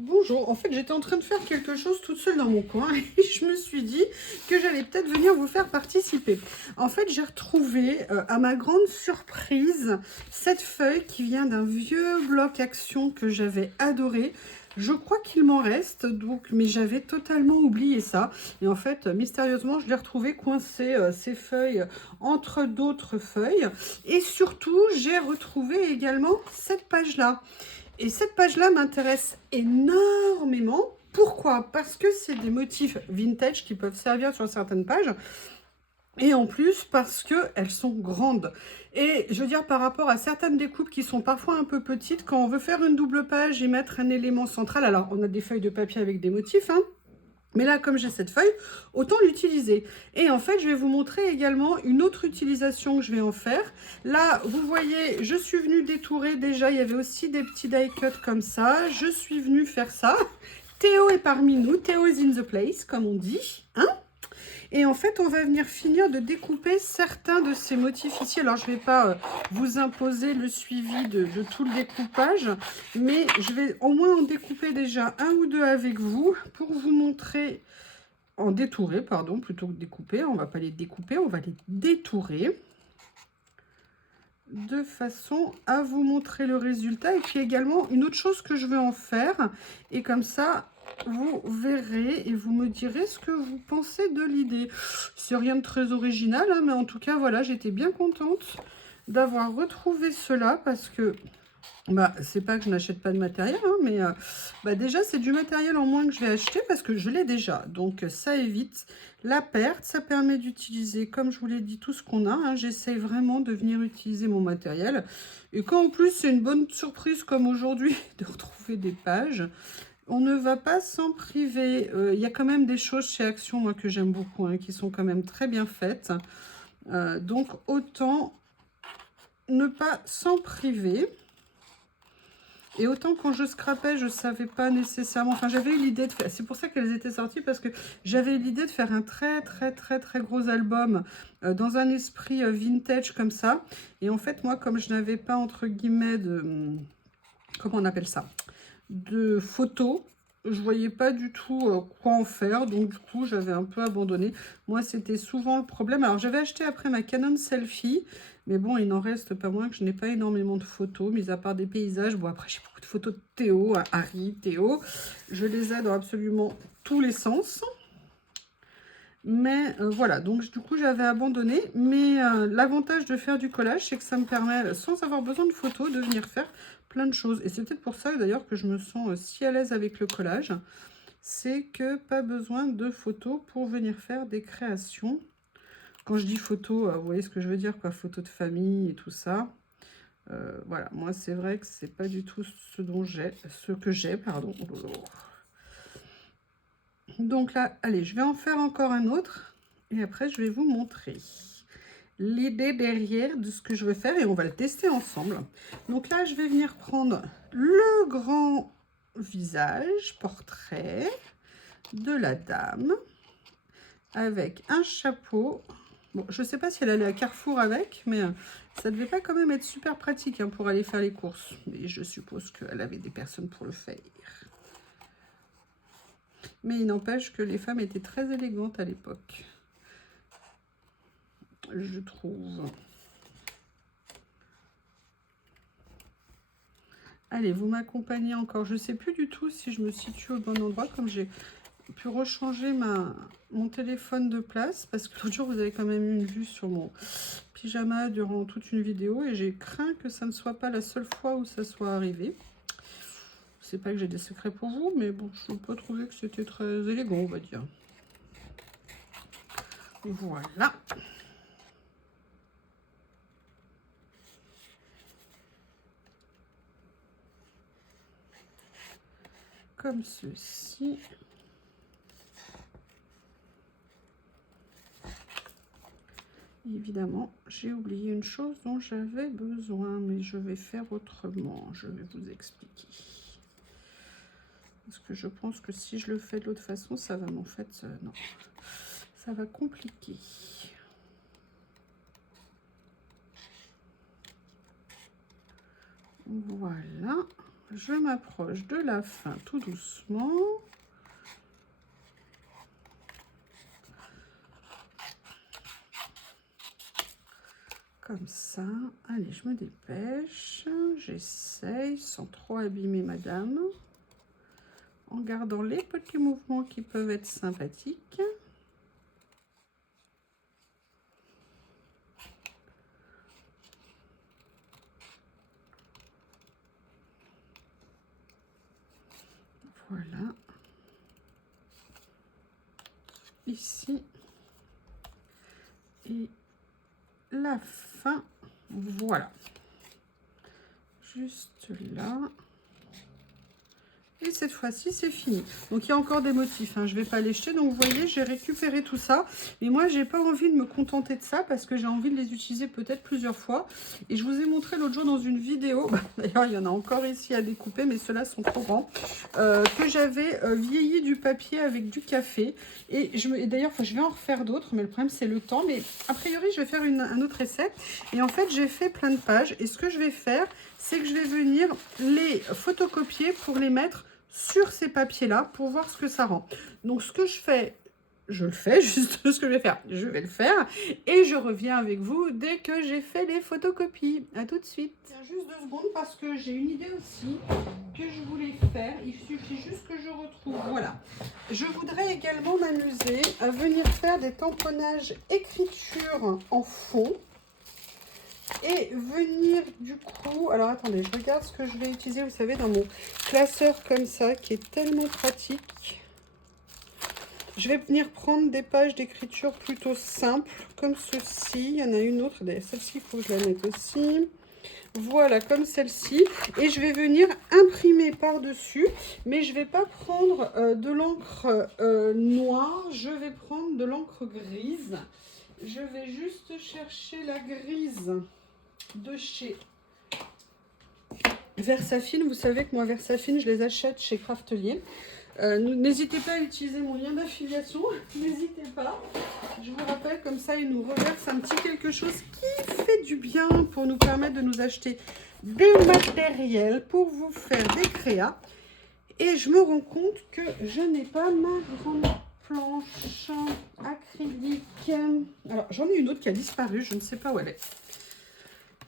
Bonjour, en fait j'étais en train de faire quelque chose toute seule dans mon coin et je me suis dit que j'allais peut-être venir vous faire participer. En fait j'ai retrouvé à ma grande surprise cette feuille qui vient d'un vieux bloc action que j'avais adoré. Je crois qu'il m'en reste, donc, mais j'avais totalement oublié ça. Et en fait, mystérieusement, je l'ai retrouvé coincé ces feuilles entre d'autres feuilles. Et surtout, j'ai retrouvé également cette page-là. Et cette page-là m'intéresse énormément. Pourquoi? Parce que c'est des motifs vintage qui peuvent servir sur certaines pages. Et en plus, parce qu'elles sont grandes. Et je veux dire, par rapport à certaines découpes qui sont parfois un peu petites, quand on veut faire une double page et mettre un élément central, alors on a des feuilles de papier avec des motifs, hein, mais là, comme j'ai cette feuille, autant l'utiliser. Et en fait, je vais vous montrer également une autre utilisation que je vais en faire. Là, vous voyez, je suis venue détourer déjà. Il y avait aussi des petits die cuts comme ça. Je suis venue faire ça. Théo est parmi nous. Théo is in the place, comme on dit. Hein? Et en fait, on va venir finir de découper certains de ces motifs ici. Alors, je ne vais pas vous imposer le suivi de tout le découpage, mais je vais au moins en découper déjà un ou deux avec vous pour vous montrer, en détourer, pardon, plutôt que découper. On ne va pas les découper, on va les détourer de façon à vous montrer le résultat. Et puis également, une autre chose que je vais en faire, et comme ça, vous verrez et vous me direz ce que vous pensez de l'idée. C'est rien de très original, hein, mais en tout cas, voilà, j'étais bien contente d'avoir retrouvé cela parce que, bah, c'est pas que je n'achète pas de matériel, hein, mais bah, déjà, c'est du matériel en moins que je vais acheter parce que je l'ai déjà. Donc, ça évite la perte. Ça permet d'utiliser, comme je vous l'ai dit, tout ce qu'on a. Hein. J'essaye vraiment de venir utiliser mon matériel. Et quand en plus, c'est une bonne surprise comme aujourd'hui de retrouver des pages, on ne va pas s'en priver. Il y a quand même des choses chez Action, moi, que j'aime beaucoup, hein, qui sont quand même très bien faites. Donc, autant ne pas s'en priver. Et autant quand je scrapais, je ne savais pas nécessairement... Enfin, j'avais eu l'idée de faire... C'est pour ça qu'elles étaient sorties, parce que j'avais eu l'idée de faire un très gros album dans un esprit vintage comme ça. Et en fait, moi, comme je n'avais pas, entre guillemets, de... Comment on appelle ça? De photos. Je voyais pas du tout quoi en faire, donc du coup j'avais un peu abandonné. Moi c'était souvent le problème. Alors j'avais acheté après ma Canon Selfie, mais bon il n'en reste pas moins que je n'ai pas énormément de photos, mis à part des paysages. Bon après j'ai beaucoup de photos de Théo, Harry, Théo. Je les ai dans absolument tous les sens. Mais voilà, donc du coup j'avais abandonné. Mais l'avantage de faire du collage, c'est que ça me permet, sans avoir besoin de photos, de venir faire plein de choses. Et c'est peut-être pour ça d'ailleurs que je me sens si à l'aise avec le collage. C'est que pas besoin de photos pour venir faire des créations. Quand je dis photos, vous voyez ce que je veux dire, quoi, photos de famille et tout ça. Voilà, moi c'est vrai que c'est pas du tout ce que j'ai, pardon. Donc là, allez, je vais en faire encore un autre. Et après, je vais vous montrer l'idée derrière de ce que je veux faire. Et on va le tester ensemble. Donc là, je vais venir prendre le grand visage, portrait de la dame. Avec un chapeau. Bon, je ne sais pas si elle allait à Carrefour avec, mais ça devait pas quand même être super pratique hein, pour aller faire les courses. Mais je suppose qu'elle avait des personnes pour le faire. Mais il n'empêche que les femmes étaient très élégantes à l'époque. Je trouve. Allez, vous m'accompagnez encore. Je ne sais plus du tout si je me situe au bon endroit, comme j'ai pu rechanger mon téléphone de place, parce que l'autre jour, vous avez quand même eu une vue sur mon pyjama durant toute une vidéo, et j'ai craint que ça ne soit pas la seule fois où ça soit arrivé. C'est pas que j'ai des secrets pour vous, mais bon, je n'ai pas trouvé que c'était très élégant, on va dire. Voilà. Comme ceci. Évidemment, j'ai oublié une chose dont j'avais besoin, mais je vais faire autrement. Je vais vous expliquer. Parce que je pense que si je le fais de l'autre façon, ça va m'en fait... non, ça va compliquer. Voilà. je m'approche de la fin tout doucement. Comme ça. Allez, je me dépêche. J'essaye sans trop abîmer madame. En gardant les petits mouvements qui peuvent être sympathiques. Voilà. Ici. Et la fin. Voilà. Juste là. Et cette fois-ci, c'est fini. Donc, il y a encore des motifs. Hein. Je ne vais pas les jeter. Donc, vous voyez, j'ai récupéré tout ça. Mais moi, j'ai pas envie de me contenter de ça parce que j'ai envie de les utiliser peut-être plusieurs fois. Et je vous ai montré l'autre jour dans une vidéo. D'ailleurs, il y en a encore ici à découper, mais ceux-là sont trop grands. Que j'avais vieilli du papier avec du café. Et d'ailleurs, je vais en refaire d'autres. Mais le problème, c'est le temps. Mais a priori, je vais faire un autre essai. Et en fait, j'ai fait plein de pages. Et ce que je vais faire, c'est que je vais venir les photocopier pour les mettre sur ces papiers-là pour voir ce que ça rend. Donc, ce que je fais, je le fais, juste ce que je vais faire, je vais le faire. Et je reviens avec vous dès que j'ai fait les photocopies. À tout de suite. Juste 2 secondes parce que j'ai une idée aussi que je voulais faire. Il suffit juste que je retrouve. Voilà. Je voudrais également m'amuser à venir faire des tamponnages écriture en fond. Et venir du coup, alors attendez, je regarde ce que je vais utiliser, vous savez, dans mon classeur comme ça, qui est tellement pratique. Je vais venir prendre des pages d'écriture plutôt simples, comme ceci. Il y en a une autre, d'ailleurs celle-ci, il faut que je la mette aussi. Voilà, comme celle-ci. Et je vais venir imprimer par-dessus, mais je ne vais pas prendre de l'encre noire, je vais prendre de l'encre grise. Je vais juste chercher la grise de chez Versafine. Vous savez que moi, Versafine, je les achète chez Craftelier. N'hésitez pas à utiliser mon lien d'affiliation. N'hésitez pas. Je vous rappelle, comme ça, ils nous reversent un petit quelque chose qui fait du bien pour nous permettre de nous acheter des matériels pour vous faire des créas. Et je me rends compte que je n'ai pas ma grande planche acrylique. Alors, j'en ai une autre qui a disparu. Je ne sais pas où elle est.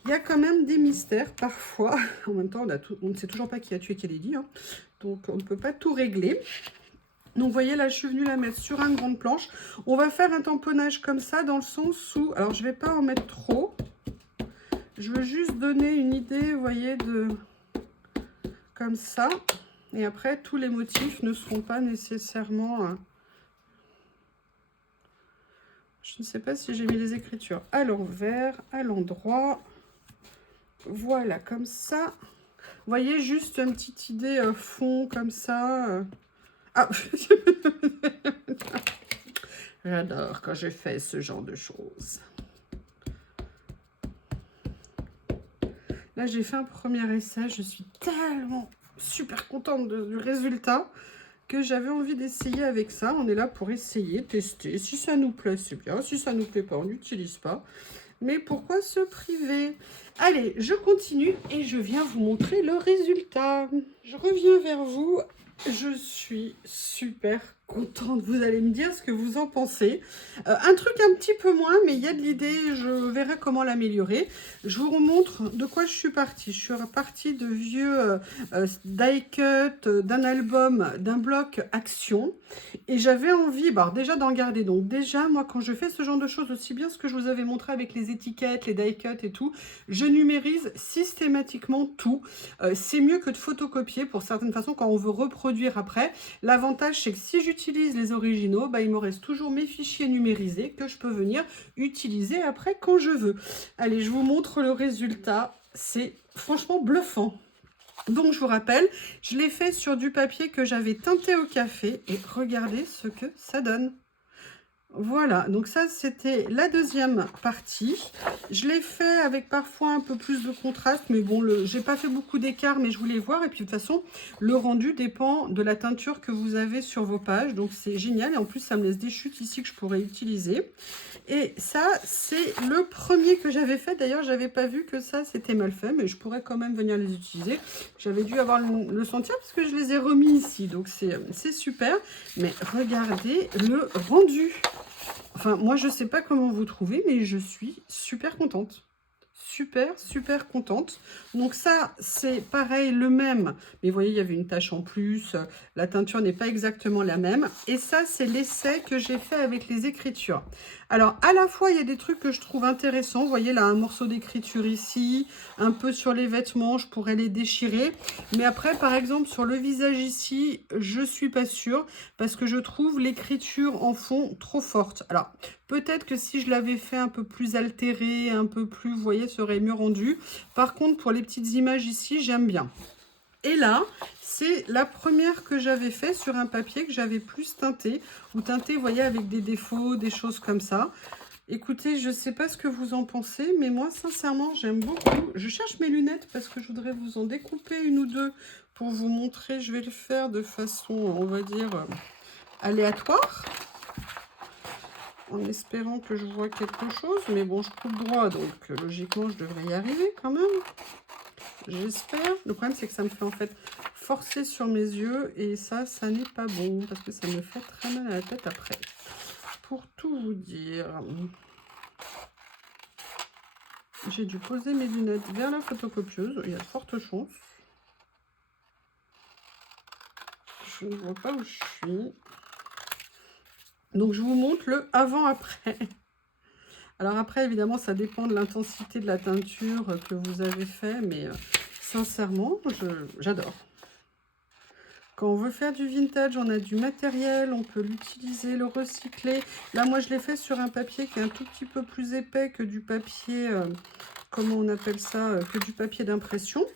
Il y a quand même des mystères parfois. En même temps, on ne sait toujours pas qui a tué Kennedy. Hein. Donc, on ne peut pas tout régler. Donc, vous voyez, là, je suis venue la mettre sur une grande planche. On va faire un tamponnage comme ça, dans le sens où... Alors, je ne vais pas en mettre trop. Je veux juste donner une idée, vous voyez, de... Comme ça. Et après, tous les motifs ne seront pas nécessairement... Je ne sais pas si j'ai mis les écritures à l'envers, à l'endroit. Voilà, comme ça. Vous voyez, juste une petite idée fond, comme ça. Ah J'adore quand je fais ce genre de choses. Là, j'ai fait un premier essai. Je suis tellement super contente du résultat que j'avais envie d'essayer avec ça. On est là pour essayer, tester. Si ça nous plaît, c'est bien. Si ça nous plaît pas, on n'utilise pas. Mais pourquoi se priver? Allez, je continue et je viens vous montrer le résultat. Je reviens vers vous. Je suis super contente. Vous allez me dire ce que vous en pensez. Un truc un petit peu moins, mais il y a de l'idée. Je verrai comment l'améliorer. Je vous remontre de quoi je suis partie. Je suis partie de vieux die cut, d'un album, d'un bloc action. Et j'avais envie, déjà d'en garder. Donc déjà, moi, quand je fais ce genre de choses, aussi bien ce que je vous avais montré avec les étiquettes, les die cut et tout, je numérise systématiquement tout. C'est mieux que de photocopier pour certaines façons quand on veut reproduire après. L'avantage, c'est que si j'utilise les originaux, il me reste toujours mes fichiers numérisés que je peux venir utiliser après quand je veux. Allez, je vous montre le résultat. C'est franchement bluffant. Donc, je vous rappelle, je l'ai fait sur du papier que j'avais teinté au café et regardez ce que ça donne. Voilà, donc ça, c'était la deuxième partie. Je l'ai fait avec parfois un peu plus de contraste, mais bon, j'ai pas fait beaucoup d'écart, mais je voulais voir. Et puis, de toute façon, le rendu dépend de la teinture que vous avez sur vos pages. Donc, c'est génial. Et en plus, ça me laisse des chutes ici que je pourrais utiliser. Et ça, c'est le premier que j'avais fait. D'ailleurs, j'avais pas vu que ça, c'était mal fait, mais je pourrais quand même venir les utiliser. J'avais dû avoir le sentir parce que je les ai remis ici. Donc, c'est super. Mais regardez le rendu. Enfin, moi, je sais pas comment vous trouvez, mais je suis super contente. Super, super contente. Donc ça, c'est pareil, le même. Mais vous voyez, il y avait une tache en plus. La teinture n'est pas exactement la même. Et ça, c'est l'essai que j'ai fait avec les écritures. Alors, à la fois, il y a des trucs que je trouve intéressants. Vous voyez, là, un morceau d'écriture ici. Un peu sur les vêtements, je pourrais les déchirer. Mais après, par exemple, sur le visage ici, je suis pas sûre. Parce que je trouve l'écriture en fond trop forte. Alors, peut-être que si je l'avais fait un peu plus altéré, un peu plus, vous voyez, ça aurait mieux rendu. Par contre, pour les petites images ici, j'aime bien. Et là, c'est la première que j'avais fait sur un papier que j'avais plus teinté. Ou teinté, vous voyez, avec des défauts, des choses comme ça. Écoutez, je ne sais pas ce que vous en pensez, mais moi, sincèrement, j'aime beaucoup. Je cherche mes lunettes parce que je voudrais vous en découper une ou deux pour vous montrer. Je vais le faire de façon, on va dire, aléatoire, en espérant que je vois quelque chose. Mais bon, je coupe droit, donc logiquement, je devrais y arriver quand même. J'espère. Le problème, c'est que ça me fait en fait forcer sur mes yeux. Et ça n'est pas bon parce que ça me fait très mal à la tête après. Pour tout vous dire, j'ai dû poser mes lunettes vers la photocopieuse. Il y a de fortes chances. Je ne vois pas où je suis. Donc, je vous montre le avant-après. Alors après, évidemment, ça dépend de l'intensité de la teinture que vous avez fait, mais sincèrement, j'adore. Quand on veut faire du vintage, on a du matériel, on peut l'utiliser, le recycler. Là, moi, je l'ai fait sur un papier qui est un tout petit peu plus épais que du papier, comment on appelle ça, que du papier d'impression.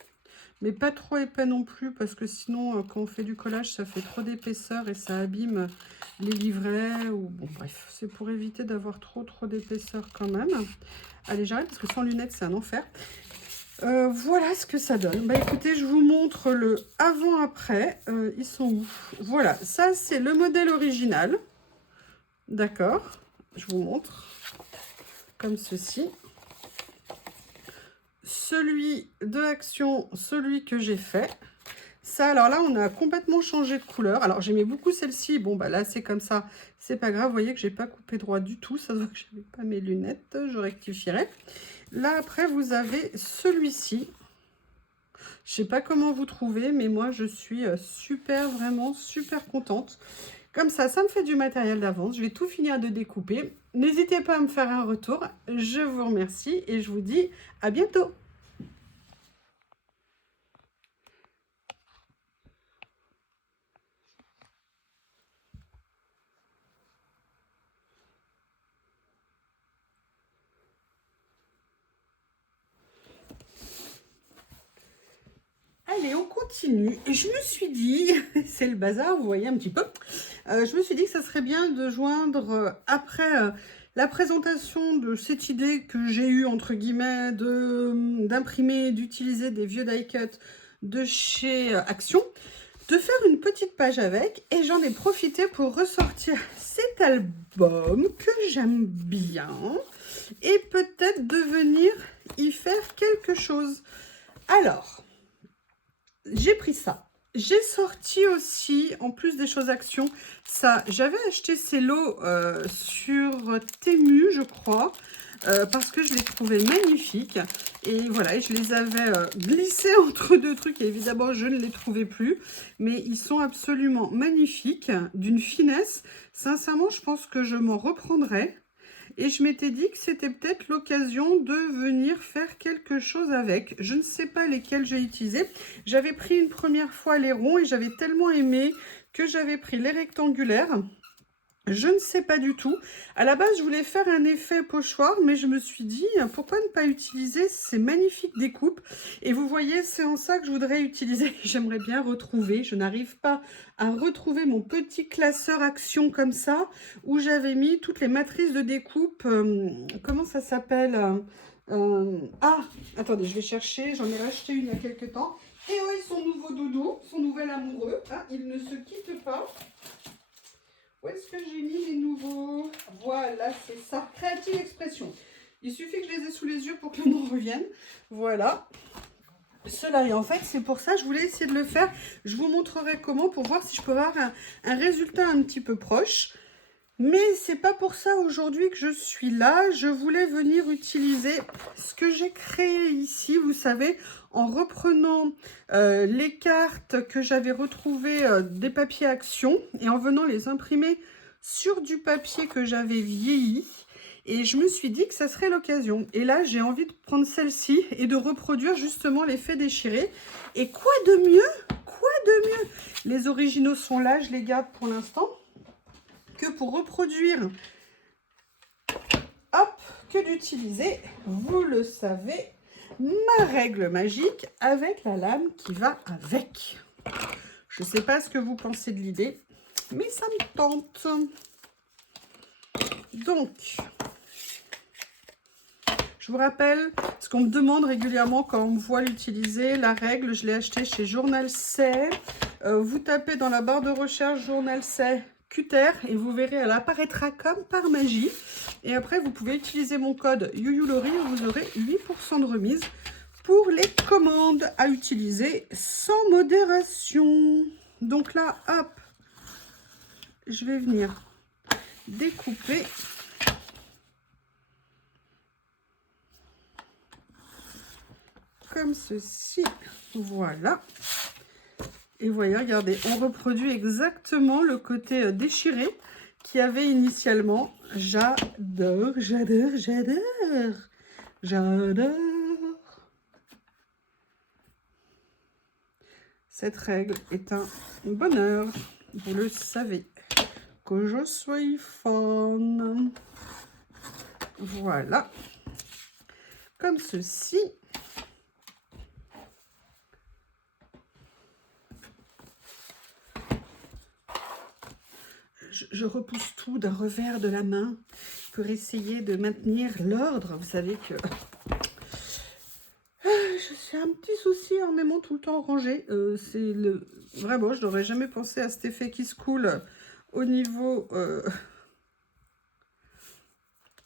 Mais pas trop épais non plus, parce que sinon, quand on fait du collage, ça fait trop d'épaisseur et ça abîme les livrets. Ou bon, bref, c'est pour éviter d'avoir trop d'épaisseur quand même. Allez, j'arrête parce que sans lunettes, c'est un enfer. Voilà ce que ça donne. Bah écoutez, je vous montre le avant-après. Ils sont où? Voilà, ça c'est le modèle original. D'accord, je vous montre. Comme ceci. Celui de Action, celui que j'ai fait. Ça, alors là, on a complètement changé de couleur. Alors, j'aimais beaucoup celle-ci. Bon, bah là, c'est comme ça. C'est pas grave. Vous voyez que j'ai pas coupé droit du tout. Ça se voit que je n'avais pas mes lunettes. Je rectifierai. Là, après, vous avez celui-ci. Je sais pas comment vous trouvez, mais moi, je suis super, vraiment super contente. Comme ça me fait du matériel d'avance. Je vais tout finir de découper. N'hésitez pas à me faire un retour. Je vous remercie et je vous dis à bientôt. Allez, on continue. Et je me suis dit, c'est le bazar, vous voyez un petit peu. Je me suis dit que ça serait bien de joindre, après la présentation de cette idée que j'ai eue, entre guillemets, d'imprimer, d'utiliser des vieux die-cut de chez Action, de faire une petite page avec. Et j'en ai profité pour ressortir cet album que j'aime bien. Et peut-être de venir y faire quelque chose. Alors... j'ai pris ça. J'ai sorti aussi, en plus des choses Action, ça. J'avais acheté ces lots sur Temu, je crois, parce que je les trouvais magnifiques. Et voilà, je les avais glissés entre deux trucs. Et évidemment, je ne les trouvais plus. Mais ils sont absolument magnifiques, d'une finesse. Sincèrement, je pense que je m'en reprendrai. Et je m'étais dit que c'était peut-être l'occasion de venir faire quelque chose avec. Je ne sais pas lesquels j'ai utilisé. J'avais pris une première fois les ronds et j'avais tellement aimé que j'avais pris les rectangulaires. Je ne sais pas du tout. À la base, je voulais faire un effet pochoir, mais je me suis dit, pourquoi ne pas utiliser ces magnifiques découpes? Et vous voyez, c'est en ça que je voudrais utiliser. J'aimerais bien retrouver, je n'arrive pas à retrouver mon petit classeur action comme ça, où j'avais mis toutes les matrices de découpe. Comment ça s'appelle? Ah, attendez, je vais chercher. J'en ai racheté une il y a quelques temps. Et oui, son nouveau doudou, son nouvel amoureux. Ah, il ne se quitte pas. Où est-ce que j'ai mis les nouveaux? Voilà, c'est ça. Créative expression. Il suffit que je les ai sous les yeux pour que le nom revienne. Voilà. Cela, et en fait, c'est pour ça que je voulais essayer de le faire. Je vous montrerai comment pour voir si je peux avoir un résultat un petit peu proche. Mais c'est pas pour ça aujourd'hui que je suis là. Je voulais venir utiliser ce que j'ai créé ici, vous savez, en reprenant les cartes que j'avais retrouvées des papiers Action et en venant les imprimer sur du papier que j'avais vieilli. Et je me suis dit que ça serait l'occasion. Et là, j'ai envie de prendre celle-ci et de reproduire justement l'effet déchiré. Et quoi de mieux? Quoi de mieux? Les originaux sont là, je les garde pour l'instant. Que pour reproduire, hop, que d'utiliser, vous le savez, ma règle magique avec la lame qui va avec. Je ne sais pas ce que vous pensez de l'idée, mais ça me tente. Donc, je vous rappelle, ce qu'on me demande régulièrement quand on me voit l'utiliser, la règle, je l'ai acheté chez Journal C. Vous tapez dans la barre de recherche Journal C Cutter et vous verrez, elle apparaîtra comme par magie. Et après, vous pouvez utiliser mon code YuYuLori et vous aurez 8% de remise pour les commandes à utiliser sans modération. Donc là, hop, je vais venir découper. Comme ceci, voilà. Et vous voyez, regardez, on reproduit exactement le côté déchiré qu'il y avait initialement. J'adore, j'adore, j'adore, j'adore. Cette règle est un bonheur, vous le savez, que je suis fan. Voilà, comme ceci. Je repousse tout d'un revers de la main pour essayer de maintenir l'ordre. Vous savez que je suis un petit souci en aimant tout le temps ranger. Vraiment, je n'aurais jamais pensé à cet effet qui se coule au niveau...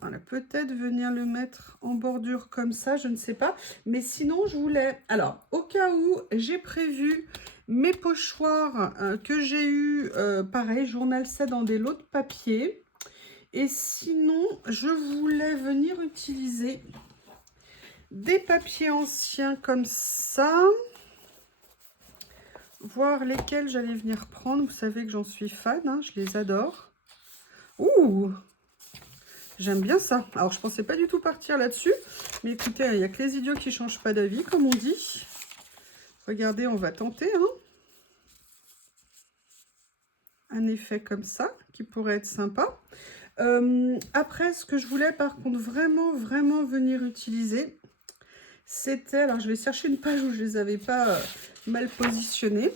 Voilà, peut-être venir le mettre en bordure comme ça, je ne sais pas. Mais sinon, je voulais... Alors, au cas où, j'ai prévu mes pochoirs que j'ai eu, pareil, Journal C dans des lots de papier. Et sinon, je voulais venir utiliser des papiers anciens comme ça. Voir lesquels j'allais venir prendre. Vous savez que j'en suis fan, hein, je les adore. Ouh! J'aime bien ça. Alors, je pensais pas du tout partir là-dessus. Mais écoutez, il n'y a que les idiots qui ne changent pas d'avis, comme on dit. Regardez, on va tenter. Hein. Un effet comme ça, qui pourrait être sympa. Après, ce que je voulais, par contre, vraiment venir utiliser, c'était... Alors, je vais chercher une page où je ne les avais pas mal positionnés.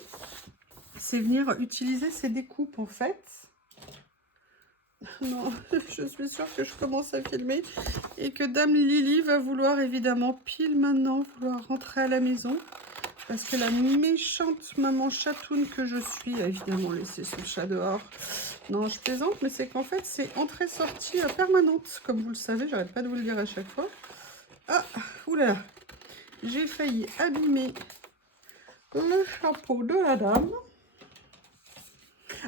C'est venir utiliser ces découpes, en fait. Non, je suis sûre que je commence à filmer et que Dame Lily va vouloir évidemment pile maintenant vouloir rentrer à la maison parce que la méchante maman chatoune que je suis a évidemment laissé son chat dehors. Non, je plaisante, mais c'est qu'en fait c'est entrée-sortie permanente, comme vous le savez, j'arrête pas de vous le dire à chaque fois. Ah, oulala, j'ai failli abîmer le chapeau de la dame.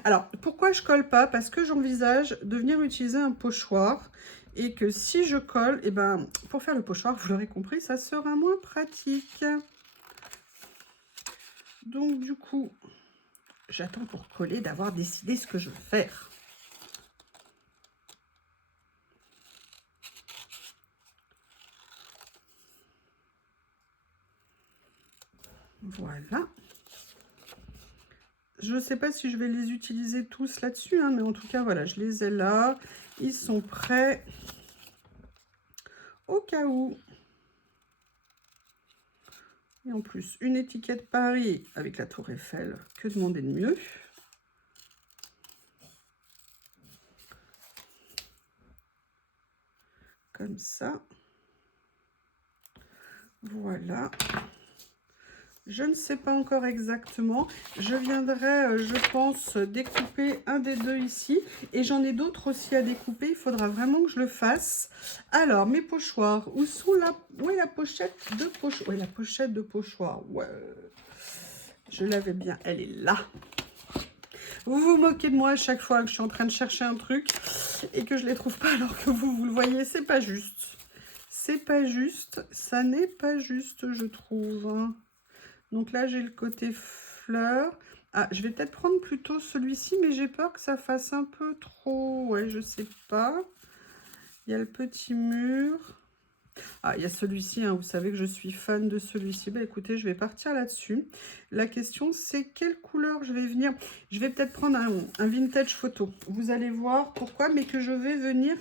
Alors, pourquoi je colle pas? Parce que j'envisage de venir utiliser un pochoir et que si je colle, et ben, pour faire le pochoir, vous l'aurez compris, ça sera moins pratique. Donc, du coup, j'attends pour coller d'avoir décidé ce que je veux faire. Voilà. Je ne sais pas si je vais les utiliser tous là-dessus, hein, mais en tout cas, voilà, je les ai là. Ils sont prêts au cas où. Et en plus, une étiquette Paris avec la Tour Eiffel. Que demander de mieux? Comme ça. Voilà. Je ne sais pas encore exactement. Je viendrai, je pense, découper un des deux ici. Et j'en ai d'autres aussi à découper. Il faudra vraiment que je le fasse. Alors, mes pochoirs. Où est la pochette de pochoir? Ouais, la pochette de pochoir. Ouais. Je l'avais bien. Elle est là. Vous vous moquez de moi à chaque fois que je suis en train de chercher un truc et que je ne les trouve pas alors que vous le voyez. C'est pas juste. C'est pas juste. Ça n'est pas juste, je trouve, hein. Donc là, j'ai le côté fleur. Ah, je vais peut-être prendre plutôt celui-ci, mais j'ai peur que ça fasse un peu trop. Ouais, je sais pas. Il y a le petit mur. Ah, il y a celui-ci, hein. Vous savez que je suis fan de celui-ci. Bah écoutez, je vais partir là-dessus. La question, c'est quelle couleur je vais venir. Je vais peut-être prendre un vintage photo. Vous allez voir pourquoi, mais que je vais venir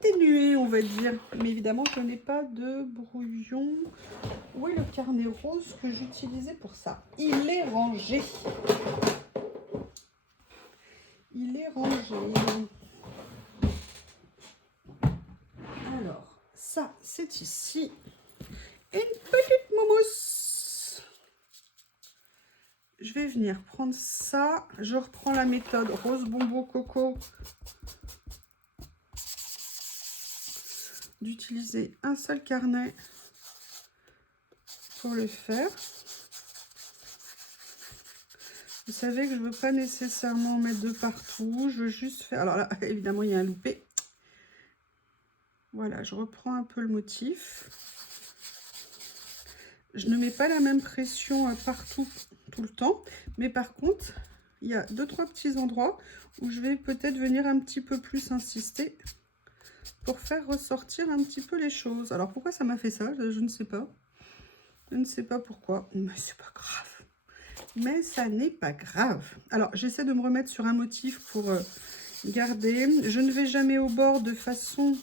atténuer, on va dire. Mais évidemment, je n'ai pas de brouillon. Où est le carnet rose que j'utilisais pour ça? Il est rangé. Il est rangé. Alors, ça, c'est ici. Et une petite momousse. Je vais venir prendre ça. Je reprends la méthode rose bonbon coco. D'utiliser un seul carnet pour le faire. Vous savez que je ne veux pas nécessairement en mettre de partout. Je veux juste faire... Alors là, évidemment, il y a un loupé. Voilà, je reprends un peu le motif. Je ne mets pas la même pression partout, tout le temps. Mais par contre, il y a 2-3 petits endroits où je vais peut-être venir un petit peu plus insister pour faire ressortir un petit peu les choses. Alors, pourquoi ça m'a fait ça? Je ne sais pas. Je ne sais pas pourquoi. Mais c'est pas grave. Mais ça n'est pas grave. Alors, j'essaie de me remettre sur un motif pour garder. Je ne vais jamais au bord de façon...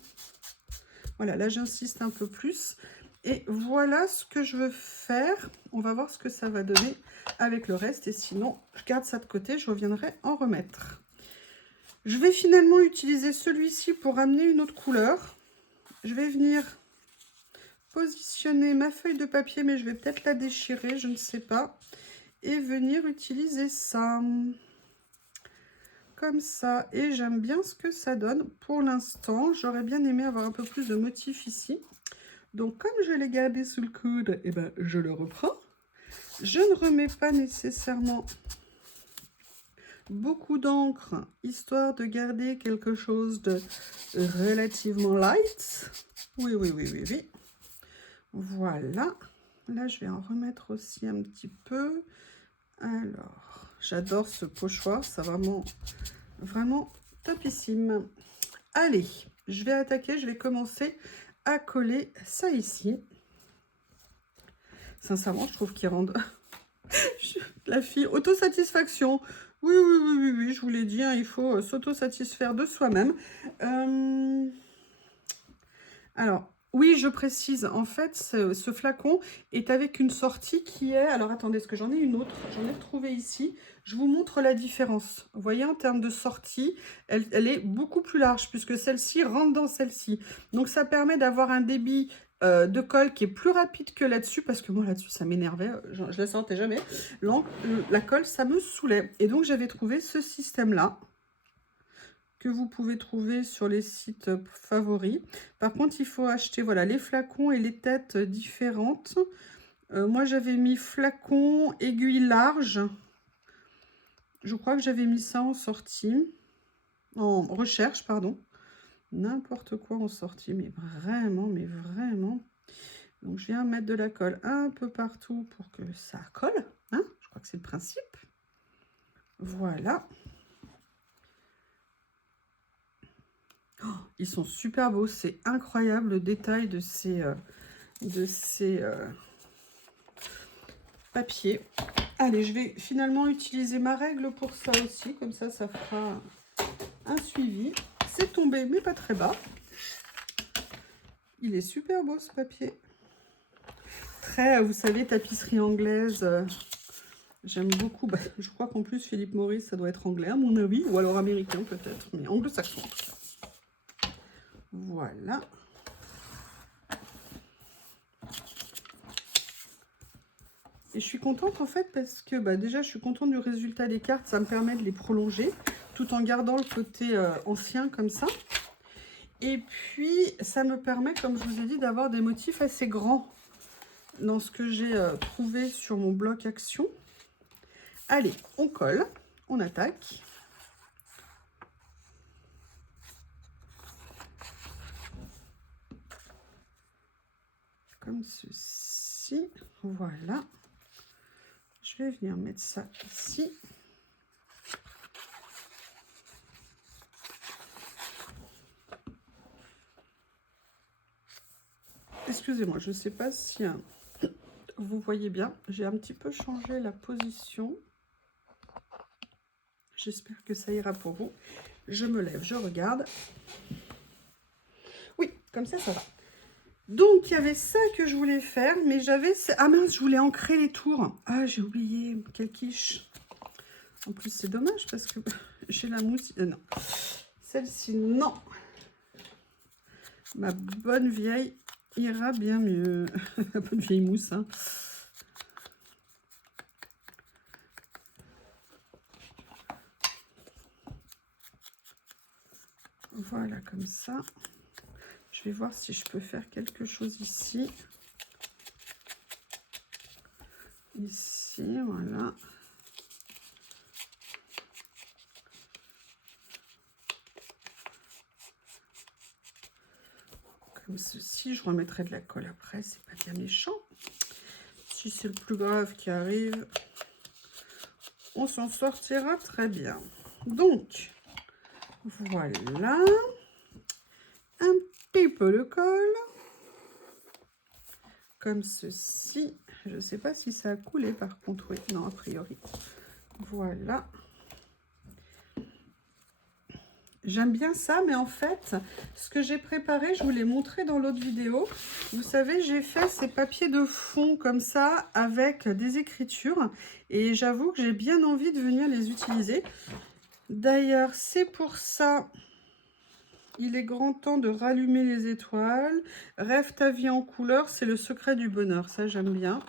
Voilà, là, j'insiste un peu plus. Et voilà ce que je veux faire. On va voir ce que ça va donner avec le reste. Et sinon, je garde ça de côté. Je reviendrai en remettre. Je vais finalement utiliser celui-ci pour amener une autre couleur. Je vais venir positionner ma feuille de papier, mais je vais peut-être la déchirer, je ne sais pas. Et venir utiliser ça comme ça. Et j'aime bien ce que ça donne pour l'instant. J'aurais bien aimé avoir un peu plus de motifs ici. Donc comme je l'ai gardé sous le coude, et ben, je le reprends. Je ne remets pas nécessairement beaucoup d'encre, histoire de garder quelque chose de relativement light. Oui, oui, oui, oui, oui. Voilà. Là, je vais en remettre aussi un petit peu. Alors, j'adore ce pochoir, c'est vraiment, vraiment topissime. Allez, je vais attaquer, je vais commencer à coller ça ici. Sincèrement, je trouve qu'ils rendent la fille autosatisfaction. Oui, oui, oui, oui, oui, je vous l'ai dit, hein, il faut s'autosatisfaire de soi-même. Alors, oui, je précise, en fait, ce flacon est avec une sortie qui est... Alors, attendez, est-ce que j'en ai une autre? J'en ai retrouvé ici. Je vous montre la différence. Vous voyez, en termes de sortie, elle est beaucoup plus large, puisque celle-ci rentre dans celle-ci. Donc, ça permet d'avoir un débit de colle qui est plus rapide que là-dessus, parce que moi, là-dessus, ça m'énervait. Je la sentais jamais. La colle, ça me saoulait. Et donc, j'avais trouvé ce système-là, que vous pouvez trouver sur les sites favoris. Par contre, il faut acheter voilà, les flacons et les têtes différentes. Moi, j'avais mis flacon, aiguille large. Je crois que j'avais mis ça en sortie. En recherche, pardon. N'importe quoi en sortie, mais vraiment, mais vraiment. Donc, je viens mettre de la colle un peu partout pour que ça colle. Hein, je crois que c'est le principe. Voilà. Oh, ils sont super beaux, c'est incroyable le détail de ces papiers. Allez, je vais finalement utiliser ma règle pour ça aussi. Comme ça fera un suivi. C'est tombé, mais pas très bas. Il est super beau, ce papier. Très, vous savez, tapisserie anglaise. J'aime beaucoup. Bah, je crois qu'en plus, Philip Morris, ça doit être anglais, à mon avis. Ou alors américain, peut-être. Mais anglo-saxon, en tout cas. Voilà. Et je suis contente, en fait, parce que bah, déjà, je suis contente du résultat des cartes. Ça me permet de les prolonger, tout en gardant le côté ancien, comme ça. Et puis, ça me permet, comme je vous ai dit, d'avoir des motifs assez grands dans ce que j'ai trouvé sur mon bloc action. Allez, on colle, on attaque. Comme ceci, voilà. Je vais venir mettre ça ici. Excusez-moi, je ne sais pas si vous voyez bien. J'ai un petit peu changé la position. J'espère que ça ira pour vous. Je me lève, je regarde. Oui, comme ça, ça va. Donc, il y avait ça que je voulais faire, mais j'avais... Ah mince, je voulais ancrer les tours. Ah, j'ai oublié. Quelle quiche. En plus, c'est dommage parce que j'ai la mousse... non. Celle-ci, non. Ma bonne vieille ira bien mieux. La bonne vieille mousse, hein. Voilà, comme ça. Je vais voir si je peux faire quelque chose ici. Ici, voilà. Comme ceci, je remettrai de la colle après, c'est pas bien méchant. Si c'est le plus grave qui arrive, on s'en sortira très bien. Donc, voilà. Un petit peu de colle. Comme ceci. Je ne sais pas si ça a coulé par contre. Oui, non, a priori. Voilà. J'aime bien ça, mais en fait, ce que j'ai préparé, je vous l'ai montré dans l'autre vidéo. Vous savez, j'ai fait ces papiers de fond comme ça, avec des écritures. Et j'avoue que j'ai bien envie de venir les utiliser. D'ailleurs, c'est pour ça, il est grand temps de rallumer les étoiles. Rêve ta vie en couleur, c'est le secret du bonheur. Ça, j'aime bien.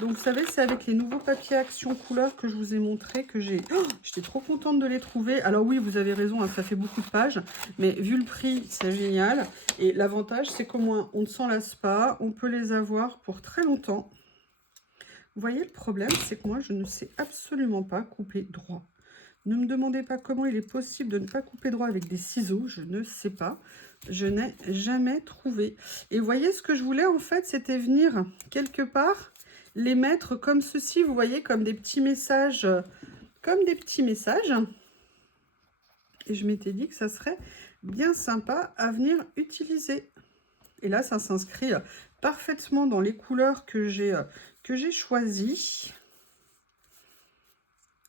Donc, vous savez, c'est avec les nouveaux papiers Action Couleur que je vous ai montré que j'ai... Oh, j'étais trop contente de les trouver. Alors oui, vous avez raison, hein, ça fait beaucoup de pages. Mais vu le prix, c'est génial. Et l'avantage, c'est qu'au moins, on ne s'en lasse pas. On peut les avoir pour très longtemps. Vous voyez, le problème, c'est que moi, je ne sais absolument pas couper droit. Ne me demandez pas comment il est possible de ne pas couper droit avec des ciseaux. Je ne sais pas. Je n'ai jamais trouvé. Et vous voyez, ce que je voulais, en fait, c'était venir quelque part... les mettre comme ceci, vous voyez, comme des petits messages, Et je m'étais dit que ça serait bien sympa à venir utiliser. Et là, ça s'inscrit parfaitement dans les couleurs que j'ai choisies.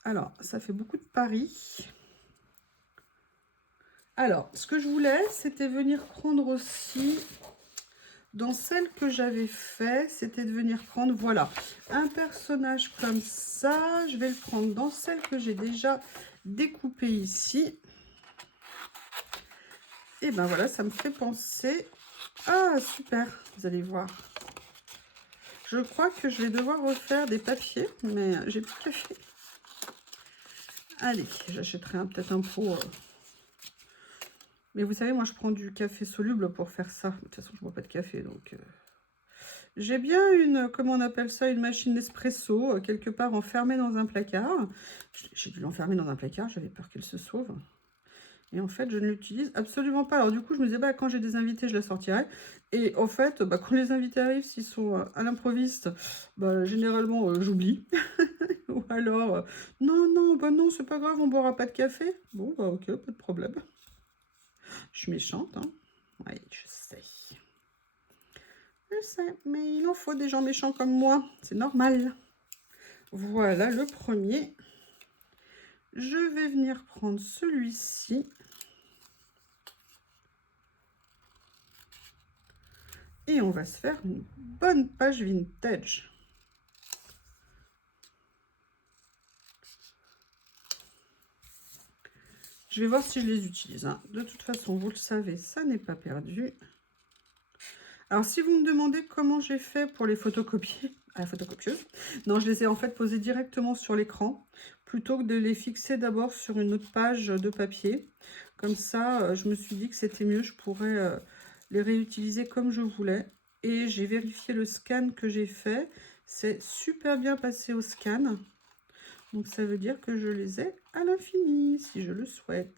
Alors, ça fait beaucoup de paris. Alors, ce que je voulais, c'était venir prendre aussi... Dans celle que j'avais fait, c'était de venir prendre, voilà, un personnage comme ça. Je vais le prendre dans celle que j'ai déjà découpée ici. Et ben voilà, ça me fait penser... Ah, super, vous allez voir. Je crois que je vais devoir refaire des papiers, mais j'ai plus de café. Allez, j'achèterai peut-être un pot... Mais vous savez, moi, je prends du café soluble pour faire ça. De toute façon, je ne bois pas de café, donc... J'ai bien une, comment on appelle ça, une machine d'espresso, quelque part enfermée dans un placard. J'ai dû l'enfermer dans un placard, j'avais peur qu'elle se sauve. Et en fait, je ne l'utilise absolument pas. Alors du coup, je me disais, bah, quand j'ai des invités, je la sortirai. Et en fait, bah, quand les invités arrivent, s'ils sont à l'improviste, bah, généralement, j'oublie. Ou alors, non, non, bah non, c'est pas grave, on boira pas de café. Bon, bah ok, pas de problème. Je suis méchante, hein. Oui, je sais. Je sais, mais il en faut des gens méchants comme moi. C'est normal. Voilà le premier. Je vais venir prendre celui-ci. Et on va se faire une bonne page vintage. Je vais voir si je les utilise, hein. De toute façon, vous le savez, ça n'est pas perdu. Alors, si vous me demandez comment j'ai fait pour les photocopier à la photocopieuse, non, je les ai en fait posés directement sur l'écran, plutôt que de les fixer d'abord sur une autre page de papier. Comme ça, je me suis dit que c'était mieux, je pourrais les réutiliser comme je voulais. Et j'ai vérifié le scan que j'ai fait. C'est super bien passé au scan. Donc, ça veut dire que je les ai à l'infini, si je le souhaite.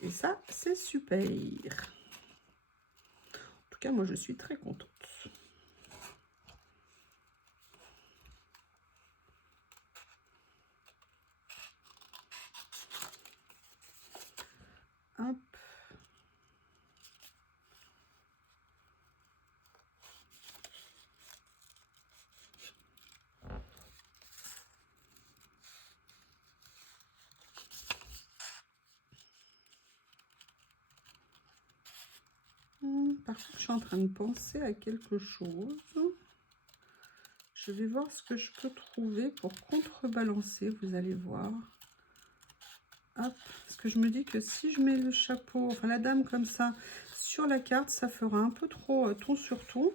Et ça, c'est super. En tout cas, moi, je suis très contente. Hop. Par contre, je suis en train de penser à quelque chose. Je vais voir ce que je peux trouver pour contrebalancer, vous allez voir. Hop, parce que je me dis que si je mets le chapeau, enfin la dame comme ça, sur la carte, ça fera un peu trop ton sur ton.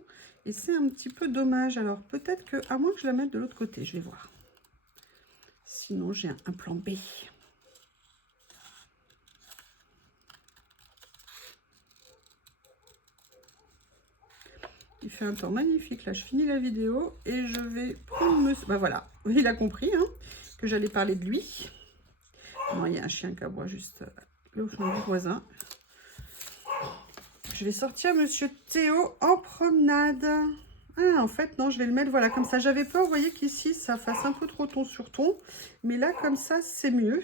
Et c'est un petit peu dommage. Alors peut-être que, à moins que je la mette de l'autre côté, je vais voir. Sinon, j'ai un plan B. Il fait un temps magnifique. Là, je finis la vidéo et je vais prendre monsieur. Bah voilà, il a compris hein, que j'allais parler de lui. Non, il y a un chien qui aboie juste le fond du voisin. Je vais sortir monsieur Théo en promenade. Ah, en fait, non, je vais le mettre, voilà, comme ça. J'avais peur, vous voyez, qu'ici, ça fasse un peu trop ton sur ton. Mais là, comme ça, c'est mieux.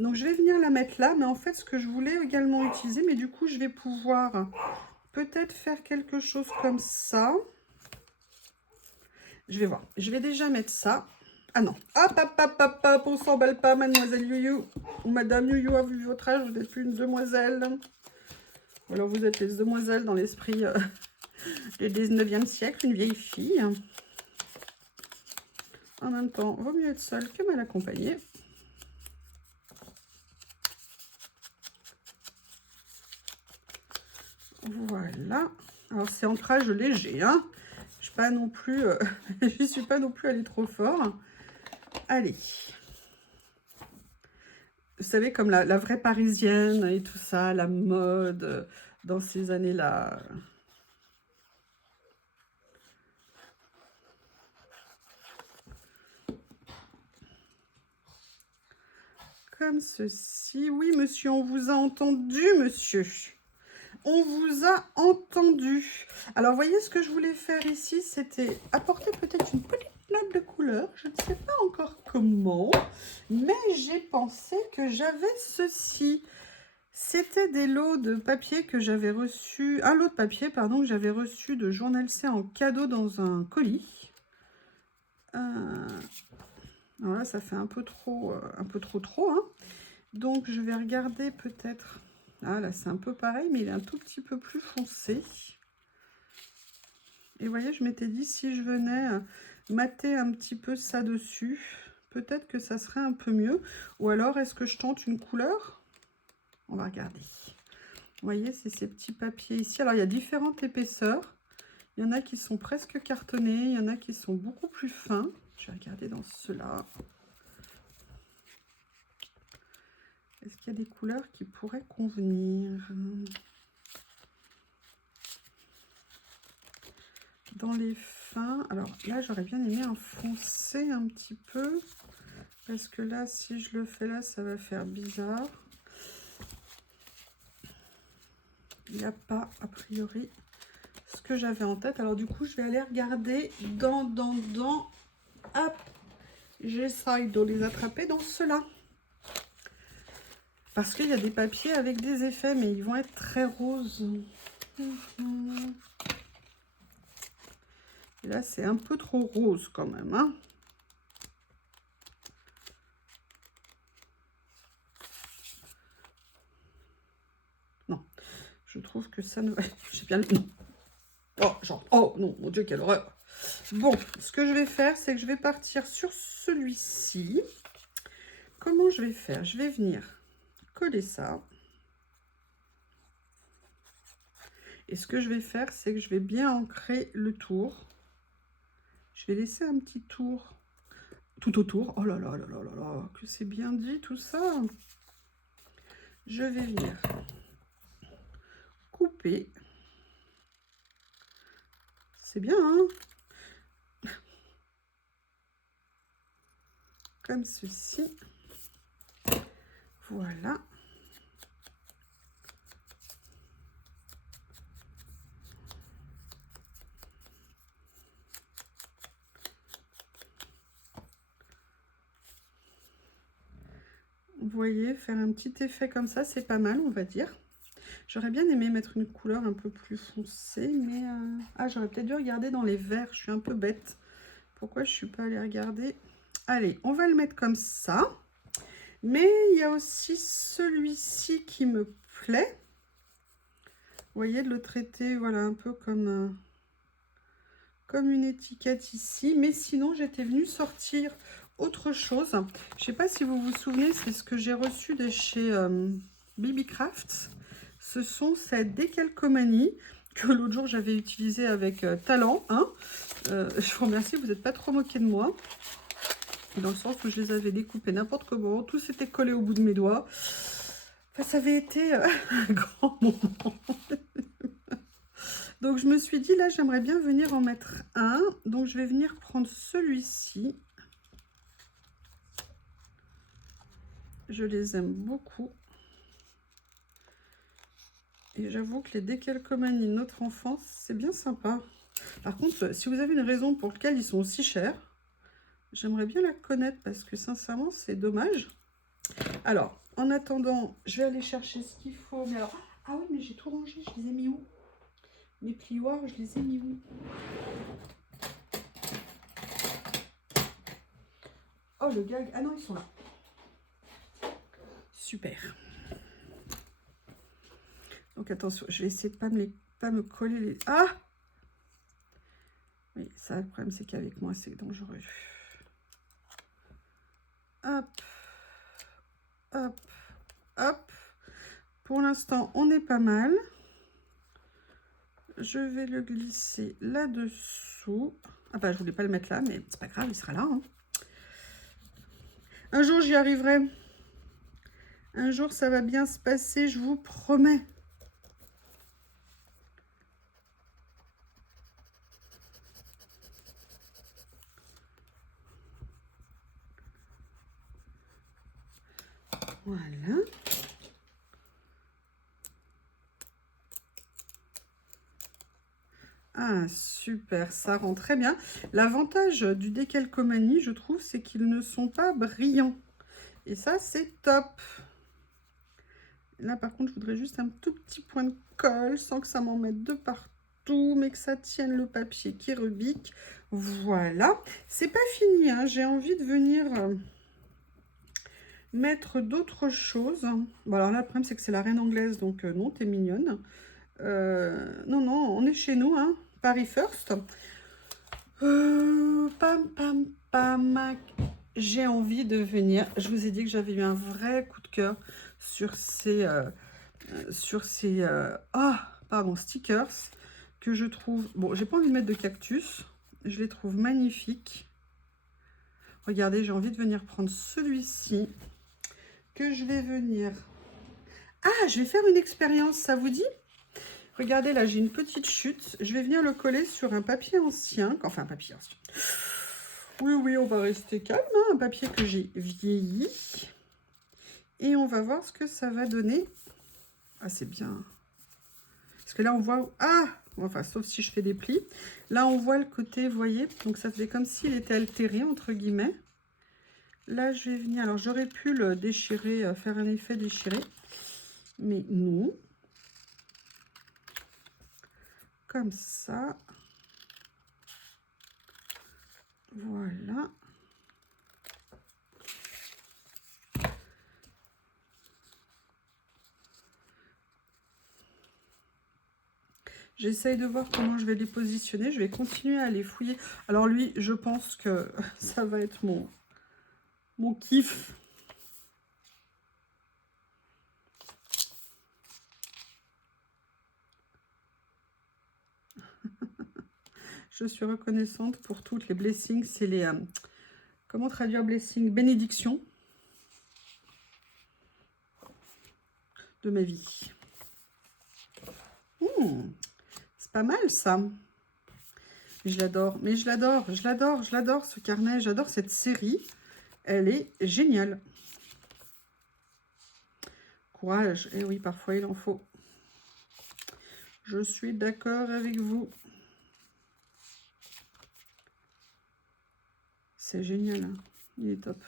Donc, je vais venir la mettre là. Mais en fait, ce que je voulais également utiliser, mais du coup, je vais pouvoir peut-être faire quelque chose comme ça. Je vais voir. Je vais déjà mettre ça. Ah non. Hop, hop, hop, hop, hop. On s'emballe pas, mademoiselle Youyou. Ou madame Youyou a vu votre âge. Vous n'êtes plus une demoiselle. Ou alors, vous êtes les demoiselles dans l'esprit du 19e siècle. Une vieille fille. En même temps, vaut mieux être seul que mal accompagné. Voilà. Alors, c'est ancrage léger, hein. Je suis pas non plus, je suis pas non plus allée trop fort. Allez. Vous savez, comme la vraie parisienne et tout ça, la mode dans ces années-là. Comme ceci. Oui, monsieur, on vous a entendu, monsieur. On vous a entendu. Alors, vous voyez, ce que je voulais faire ici, c'était apporter peut-être une petite nappe de couleur. Je ne sais pas encore comment, mais j'ai pensé que j'avais ceci. C'était des lots de papier que j'avais reçu, un lot de papier, pardon, que j'avais reçu de Journal C en cadeau dans un colis. Alors là, ça fait un peu trop, hein. Donc, je vais regarder peut-être. Ah, là, c'est un peu pareil, mais il est un tout petit peu plus foncé. Et vous voyez, je m'étais dit, si je venais mater un petit peu ça dessus, peut-être que ça serait un peu mieux. Ou alors, est-ce que je tente une couleur? On va regarder. Vous voyez, c'est ces petits papiers ici. Alors, il y a différentes épaisseurs. Il y en a qui sont presque cartonnés. Il y en a qui sont beaucoup plus fins. Je vais regarder dans ceux-là. Est-ce qu'il y a des couleurs qui pourraient convenir? Dans les fins, alors là, j'aurais bien aimé un foncé un petit peu. Parce que là, si je le fais là, ça va faire bizarre. Il n'y a pas, a priori, ce que j'avais en tête. Alors du coup, je vais aller regarder dans. Hop, j'essaye de les attraper dans ceux-là. Parce qu'il y a des papiers avec des effets, mais ils vont être très roses. Et là, c'est un peu trop rose quand même, hein. Non, je trouve que ça ne... J'ai bien le... Non. Oh, genre, oh non, mon Dieu, quelle horreur. Bon, ce que je vais faire, c'est que je vais partir sur celui-ci. Comment je vais faire? Je vais venir coller ça. Et ce que je vais faire, c'est que je vais bien ancrer le tour. Je vais laisser un petit tour tout autour. Oh là là là là là là, que c'est bien dit tout ça. Je vais venir couper. C'est bien, hein? Comme ceci. Voilà. Vous voyez, faire un petit effet comme ça, c'est pas mal, on va dire. J'aurais bien aimé mettre une couleur un peu plus foncée, mais... Ah, j'aurais peut-être dû regarder dans les verts, je suis un peu bête. Pourquoi je ne suis pas allée regarder? Allez, on va le mettre comme ça. Mais il y a aussi celui-ci qui me plaît. Vous voyez, de le traiter, voilà, un peu comme une étiquette ici. Mais sinon, j'étais venue sortir autre chose. Je ne sais pas si vous vous souvenez, c'est ce que j'ai reçu de chez BB Crafts. Ce sont ces décalcomanies que l'autre jour j'avais utilisé avec talent. Hein. Je vous remercie, vous n'êtes pas trop moqué de moi. Dans le sens où je les avais découpés n'importe comment. Tout s'était collé au bout de mes doigts. Enfin, ça avait été un grand moment. Donc je me suis dit, là, j'aimerais bien venir en mettre un. Donc je vais venir prendre celui-ci. Je les aime beaucoup. Et j'avoue que les décalcomanies de notre enfance, c'est bien sympa. Par contre, si vous avez une raison pour laquelle ils sont aussi chers, j'aimerais bien la connaître parce que sincèrement, c'est dommage. Alors, en attendant, je vais aller chercher ce qu'il faut. Mais alors, ah oui, mais j'ai tout rangé, je les ai mis où? Mes plioirs, je les ai mis où? Oh, le gag. Ah non, ils sont là. Super. Donc, attention, je vais essayer de pas me coller les... Ah! Oui, ça, le problème, c'est qu'avec moi, c'est dangereux. Hop. Hop. Hop. Pour l'instant, on est pas mal. Je vais le glisser là-dessous. Ah bah, je voulais pas le mettre là, mais c'est pas grave, il sera là. Hein. Un jour, j'y arriverai. Un jour, ça va bien se passer, je vous promets. Voilà. Ah, super, ça rend très bien. L'avantage du décalcomanie, je trouve, c'est qu'ils ne sont pas brillants. Et ça, c'est top. Là, par contre, je voudrais juste un tout petit point de colle, sans que ça m'en mette de partout, mais que ça tienne le papier qui rebique. Voilà. C'est pas fini, hein. J'ai envie de venir mettre d'autres choses. Bon, alors là, le problème, c'est que c'est la reine anglaise, donc non, t'es mignonne. Non, non, on est chez nous, hein. Paris First. Pam, pam, pam. J'ai envie de venir. Je vous ai dit que j'avais eu un vrai coup de cœur sur ces stickers que je trouve... Bon, j'ai pas envie de mettre de cactus. Je les trouve magnifiques. Regardez, j'ai envie de venir prendre celui-ci que je vais venir... Ah, je vais faire une expérience, ça vous dit? Regardez, là, j'ai une petite chute. Je vais venir le coller sur un papier ancien. Enfin, un papier ancien. Oui, oui, on va rester calme. Hein, un papier que j'ai vieilli. Et on va voir ce que ça va donner. Ah, c'est bien. Parce que là, on voit... Ah! Enfin, sauf si je fais des plis. Là, on voit le côté, vous voyez? Donc, ça faisait comme s'il était altéré, entre guillemets. Là, je vais venir... Alors, j'aurais pu le déchirer, faire un effet déchiré. Mais non. Comme ça. Voilà. J'essaye de voir comment je vais les positionner. Je vais continuer à les fouiller. Alors lui, je pense que ça va être mon kiff. Je suis reconnaissante pour toutes les blessings. C'est les... comment traduire blessing? Bénédiction de ma vie. C'est pas mal ça. Je l'adore, mais je l'adore ce carnet, j'adore cette série. Elle est géniale. Courage, et oui, parfois il en faut. Je suis d'accord avec vous. C'est génial, hein. Il est top.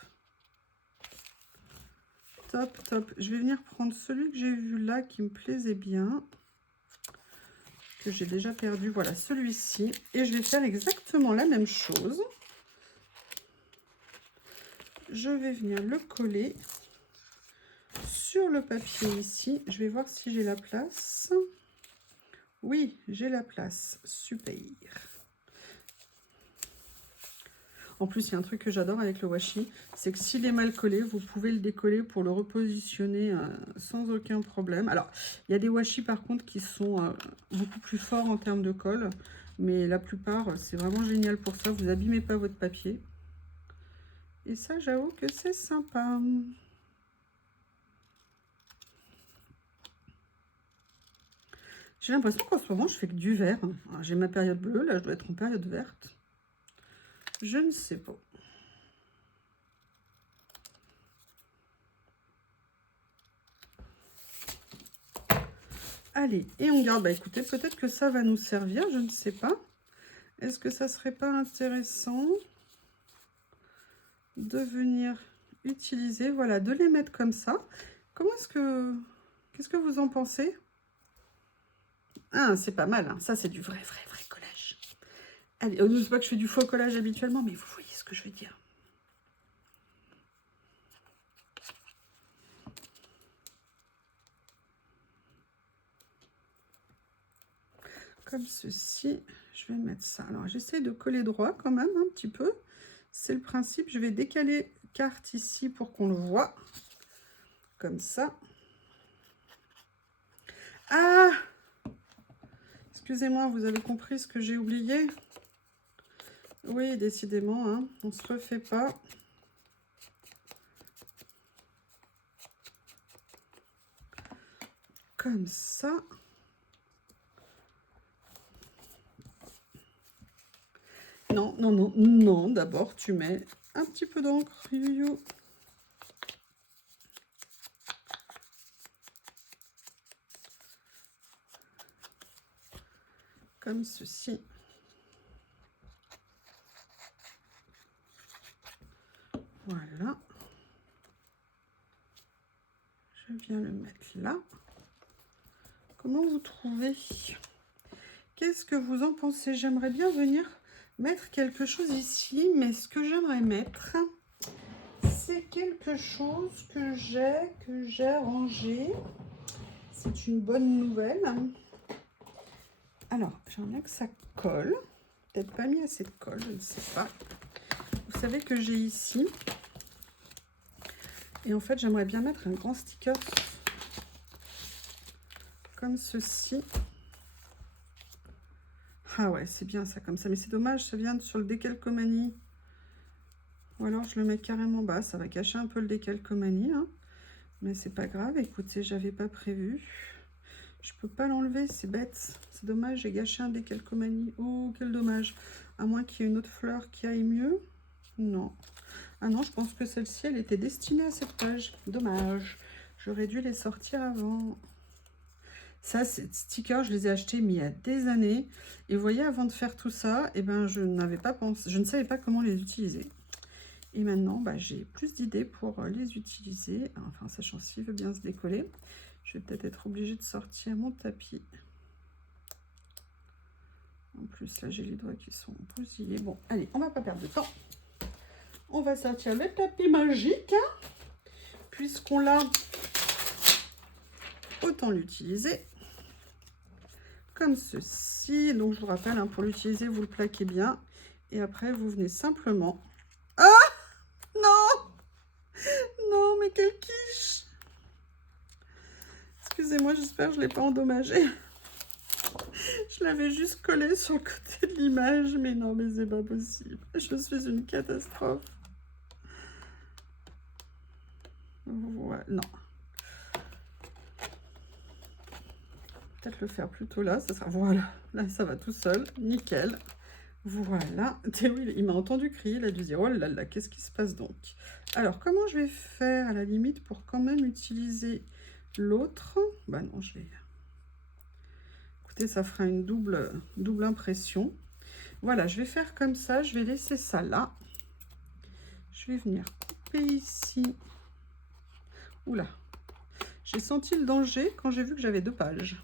Top, top. Je vais venir prendre celui que j'ai vu là, qui me plaisait bien. Que j'ai déjà perdu. Voilà, celui-ci. Et je vais faire exactement la même chose. Je vais venir le coller sur le papier ici. Je vais voir si j'ai la place. Oui, j'ai la place. Super. En plus, il y a un truc que j'adore avec le washi, c'est que s'il est mal collé, vous pouvez le décoller pour le repositionner sans aucun problème. Alors, il y a des washi par contre qui sont beaucoup plus forts en termes de colle, mais la plupart, c'est vraiment génial pour ça. Vous n'abîmez pas votre papier. Et ça, j'avoue que c'est sympa. J'ai l'impression qu'en ce moment, je fais que du vert. J'ai ma période bleue, là, je dois être en période verte. Je ne sais pas. Allez, et on garde. Bah écoutez, peut-être que ça va nous servir, je ne sais pas. Est-ce que ça serait pas intéressant de venir utiliser, voilà, de les mettre comme ça? Comment est-ce que... Qu'est-ce que vous en pensez? Ah, c'est pas mal, hein. Ça c'est du vrai collage. Allez, ne sais pas que je fais du faux collage habituellement, mais vous voyez ce que je veux dire. Comme ceci, je vais mettre ça. Alors, j'essaie de coller droit quand même, un petit peu. C'est le principe. Je vais décaler carte ici pour qu'on le voit. Comme ça. Ah! Excusez-moi, vous avez compris ce que j'ai oublié? Oui, décidément, hein, on ne se refait pas. Comme ça. Non, non, non, non. D'abord, tu mets un petit peu d'encre, Yuyu. Comme ceci. Voilà. Je viens le mettre là. Comment vous trouvez? Qu'est-ce que vous en pensez? J'aimerais bien venir mettre quelque chose ici, mais ce que j'aimerais mettre, c'est quelque chose que j'ai rangé. C'est une bonne nouvelle. Alors, j'aimerais bien que ça colle. Peut-être pas mis assez de colle, je ne sais pas. Vous savez que j'ai ici. Et en fait, j'aimerais bien mettre un grand sticker comme ceci. Ah ouais, c'est bien ça comme ça. Mais c'est dommage, ça vient sur le décalcomanie. Ou alors je le mets carrément bas. Ça va cacher un peu le décalcomanie, hein. Mais c'est pas grave. Écoutez, j'avais pas prévu. Je peux pas l'enlever, c'est bête. C'est dommage, j'ai gâché un décalcomanie. Oh, quel dommage. À moins qu'il y ait une autre fleur qui aille mieux. Non. Ah non, je pense que celle-ci, elle était destinée à cette page. Dommage. J'aurais dû les sortir avant. Ça, ces stickers, je les ai achetés mais il y a des années. Et vous voyez, avant de faire tout ça, eh ben, je n'avais pas pensé, je ne savais pas comment les utiliser. Et maintenant, bah, j'ai plus d'idées pour les utiliser. Enfin, sachant s'il veut bien se décoller. Je vais peut-être être obligée de sortir mon tapis. En plus, là, j'ai les doigts qui sont bousillés. Bon, allez, on va pas perdre de temps. On va sortir le tapis magique. Hein. Puisqu'on l'a, autant l'utiliser. Comme ceci. Donc, je vous rappelle, hein, pour l'utiliser, vous le plaquez bien. Et après, vous venez simplement... Ah! Non! Non, mais quelle quiche! Excusez-moi, j'espère que je ne l'ai pas endommagé. Je l'avais juste collé sur le côté de l'image, mais non, mais c'est pas possible. Je suis une catastrophe. Voilà, non. Peut-être le faire plutôt là, ça sera... Voilà, là, ça va tout seul, nickel. Voilà, Théo, il m'a entendu crier, il a dû dire, oh là là, qu'est-ce qui se passe donc? Alors, comment je vais faire, à la limite, pour quand même utiliser l'autre? Bah non, je vais... Écoutez, ça fera une double impression. Voilà, je vais faire comme ça, je vais laisser ça là. Je vais venir couper ici. Oula, j'ai senti le danger quand j'ai vu que j'avais 2 pages.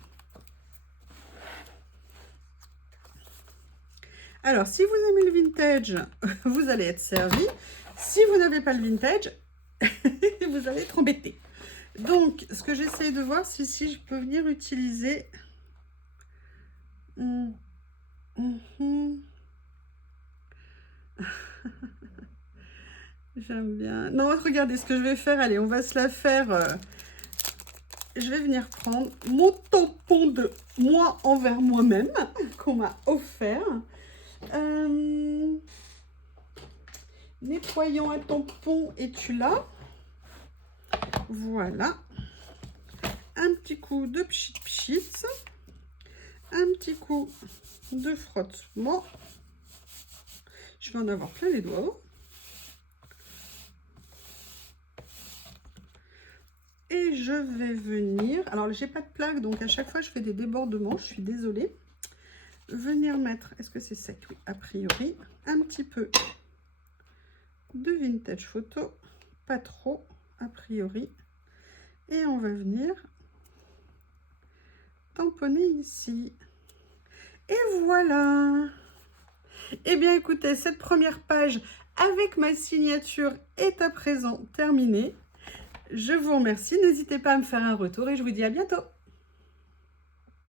Alors, si vous aimez le vintage, vous allez être servi. Si vous n'avez pas le vintage, vous allez être embêté. Donc, ce que j'essaie de voir, c'est si je peux venir utiliser... J'aime bien. Non, regardez ce que je vais faire. Allez, on va se la faire. Je vais venir prendre mon tampon de moi envers moi-même qu'on m'a offert. Nettoyant un tampon, es-tu là? Voilà. Un petit coup de pchit-pchit. Un petit coup de frottement. Je vais en avoir plein les doigts. Et je vais venir... Alors, j'ai pas de plaque, donc à chaque fois, je fais des débordements. Je suis désolée. Venir mettre... Est-ce que c'est sec? Oui, a priori. Un petit peu de vintage photo. Pas trop, a priori. Et on va venir tamponner ici. Et voilà. Eh bien, écoutez, cette première page avec ma signature est à présent terminée. Je vous remercie. N'hésitez pas à me faire un retour et je vous dis à bientôt.